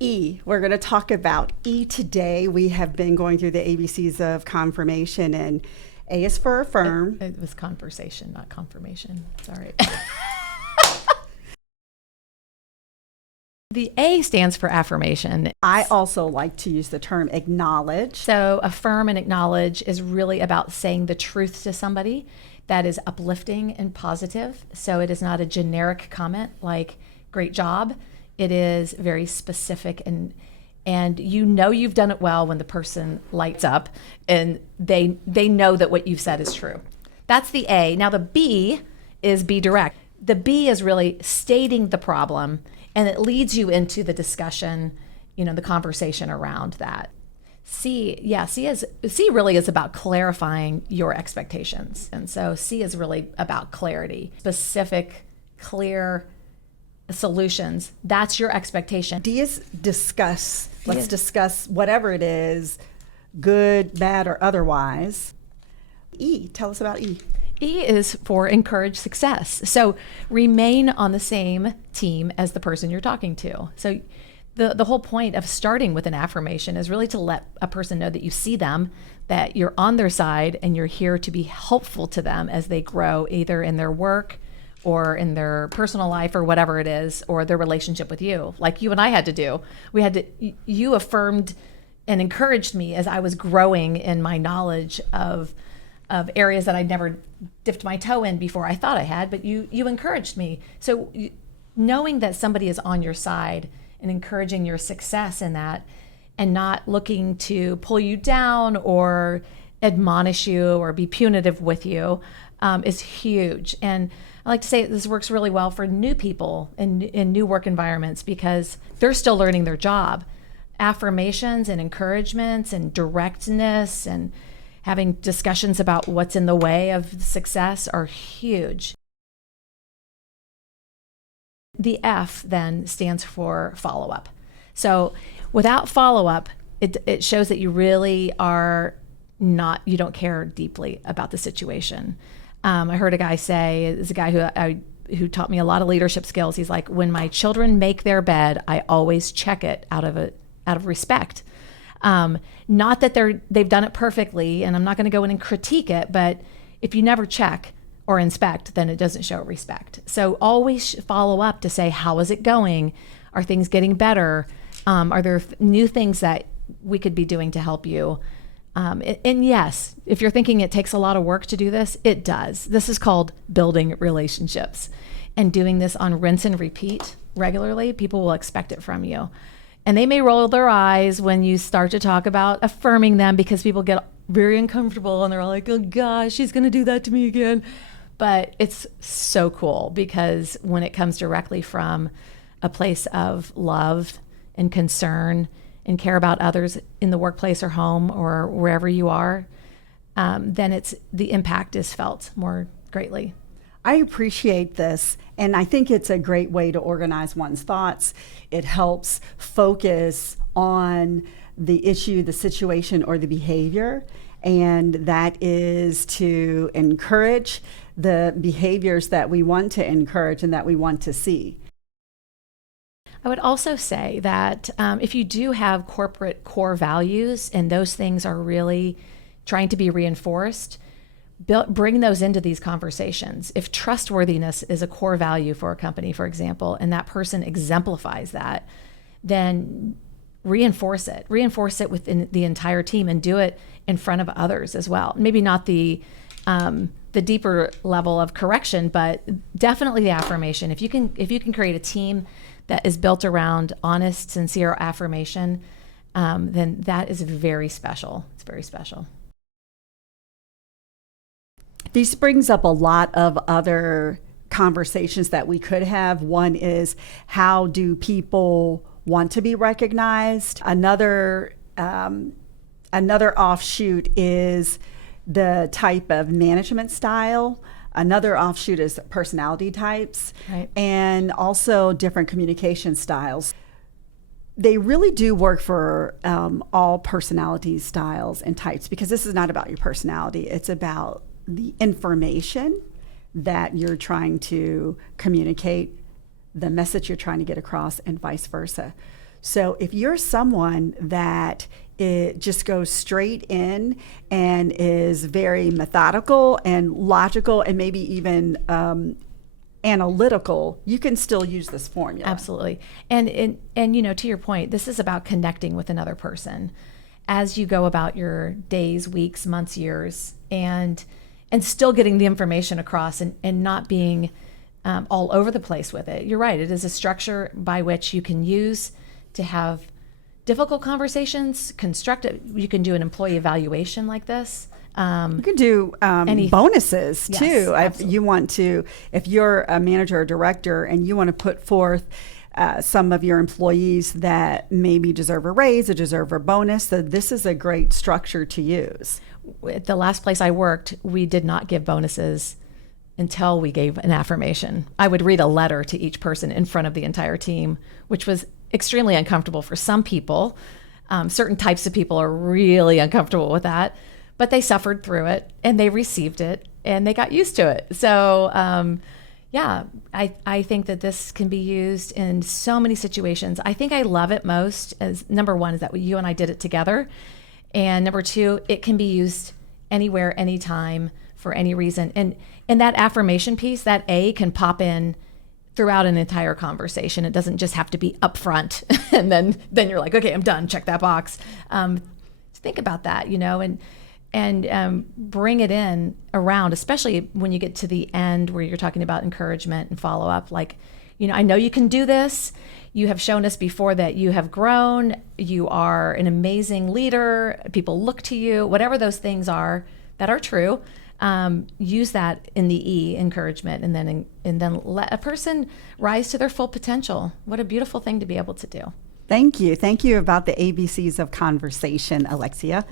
E. We're going to talk about E today. We have been going through the ABCs of confirmation, and A is for affirm. It was conversation, not confirmation. Sorry. The A stands for affirmation. I also like to use the term acknowledge. So affirm and acknowledge is really about saying the truth to somebody that is uplifting and positive. So it is not a generic comment like great job. It is very specific, and you know you've done it well when the person lights up and they know that what you've said is true. That's the A. Now the B is be direct. The B is really stating the problem, and it leads you into the discussion, the conversation around that. C really is about clarifying your expectations. And so C is really about clarity, specific, clear solutions. That's your expectation. D is discuss. Let's discuss whatever it is, good, bad, or otherwise. E, tell us about E. E is for encourage success. So remain on the same team as the person you're talking to. So the whole point of starting with an affirmation is really to let a person know that you see them, that you're on their side, and you're here to be helpful to them as they grow, either in their work or in their personal life or whatever it is, or their relationship with you, like you and I had to do. You affirmed and encouraged me as I was growing in my knowledge of areas that I'd never dipped my toe in before I thought I had, but you encouraged me. So knowing that somebody is on your side and encouraging your success in that, and not looking to pull you down or admonish you or be punitive with you, is huge. And I like to say this works really well for new people in new work environments because they're still learning their job. Affirmations and encouragements and directness and having discussions about what's in the way of success are huge. The F then stands for follow-up. So without follow-up, it shows that you really you don't care deeply about the situation. I heard a guy say, there's a guy who taught me a lot of leadership skills. He's like, when my children make their bed, I always check it out of respect. Not that they've done it perfectly, and I'm not going to go in and critique it, but if you never check or inspect, then it doesn't show respect. So always follow up to say, how is it going? Are things getting better? Are there new things that we could be doing to help you? And yes, if you're thinking it takes a lot of work to do this, it does. This is called building relationships, and doing this on rinse and repeat regularly. People will expect it from you. And they may roll their eyes when you start to talk about affirming them because people get very uncomfortable and they're like, oh gosh, she's going to do that to me again. But it's so cool because when it comes directly from a place of love and concern and care about others in the workplace or home or wherever you are, then the impact is felt more greatly. I appreciate this, and I think it's a great way to organize one's thoughts. It helps focus on the issue, the situation, or the behavior, and that is to encourage the behaviors that we want to encourage and that we want to see. I would also say that if you do have corporate core values and those things are really trying to be reinforced, bring those into these conversations. If trustworthiness is a core value for a company, for example, and that person exemplifies that, then reinforce it within the entire team and do it in front of others as well. Maybe not the deeper level of correction, but definitely the affirmation. If you can create a team that is built around honest, sincere affirmation, then that is very special. It's very special. This brings up a lot of other conversations that we could have. One is, how do people want to be recognized? Another offshoot is the type of management style. Another offshoot is personality types, right, and also different communication styles. They really do work for all personality styles and types, because this is not about your personality. It's about the information that you're trying to communicate, the message you're trying to get across, and vice versa. So if you're someone that it just goes straight in and is very methodical and logical and maybe even analytical, you can still use this formula. Absolutely. And you know, to your point, this is about connecting with another person as you go about your days, weeks, months, years, and still getting the information across and not being all over the place with it. You're right. It is a structure by which you can use to have difficult conversations, constructive. You can do an employee evaluation like this. You can do bonuses too. Yes, If you're a manager or director and you want to put forth some of your employees that maybe deserve a raise or deserve a bonus, so this is a great structure to use. At the last place I worked, we did not give bonuses until we gave an affirmation. I would read a letter to each person in front of the entire team, which was extremely uncomfortable for some people. Certain types of people are really uncomfortable with that, but they suffered through it and they received it and they got used to it. So yeah, I think that this can be used in so many situations. I think I love it most as number one is that you and I did it together. And number two, it can be used anywhere, anytime, for any reason. And that affirmation piece, that A can pop in throughout an entire conversation. It doesn't just have to be upfront and then you're like, okay, I'm done, check that box. Think about that, you know, and bring it in around, especially when you get to the end where you're talking about encouragement and follow up. Like, you know, I know you can do this. You have shown us before that you have grown. You are an amazing leader. People look to you, whatever those things are that are true. Use that in the E, encouragement, and then let a person rise to their full potential. What a beautiful thing to be able to do. Thank you. Thank you about the ABCs of conversation, Alexia.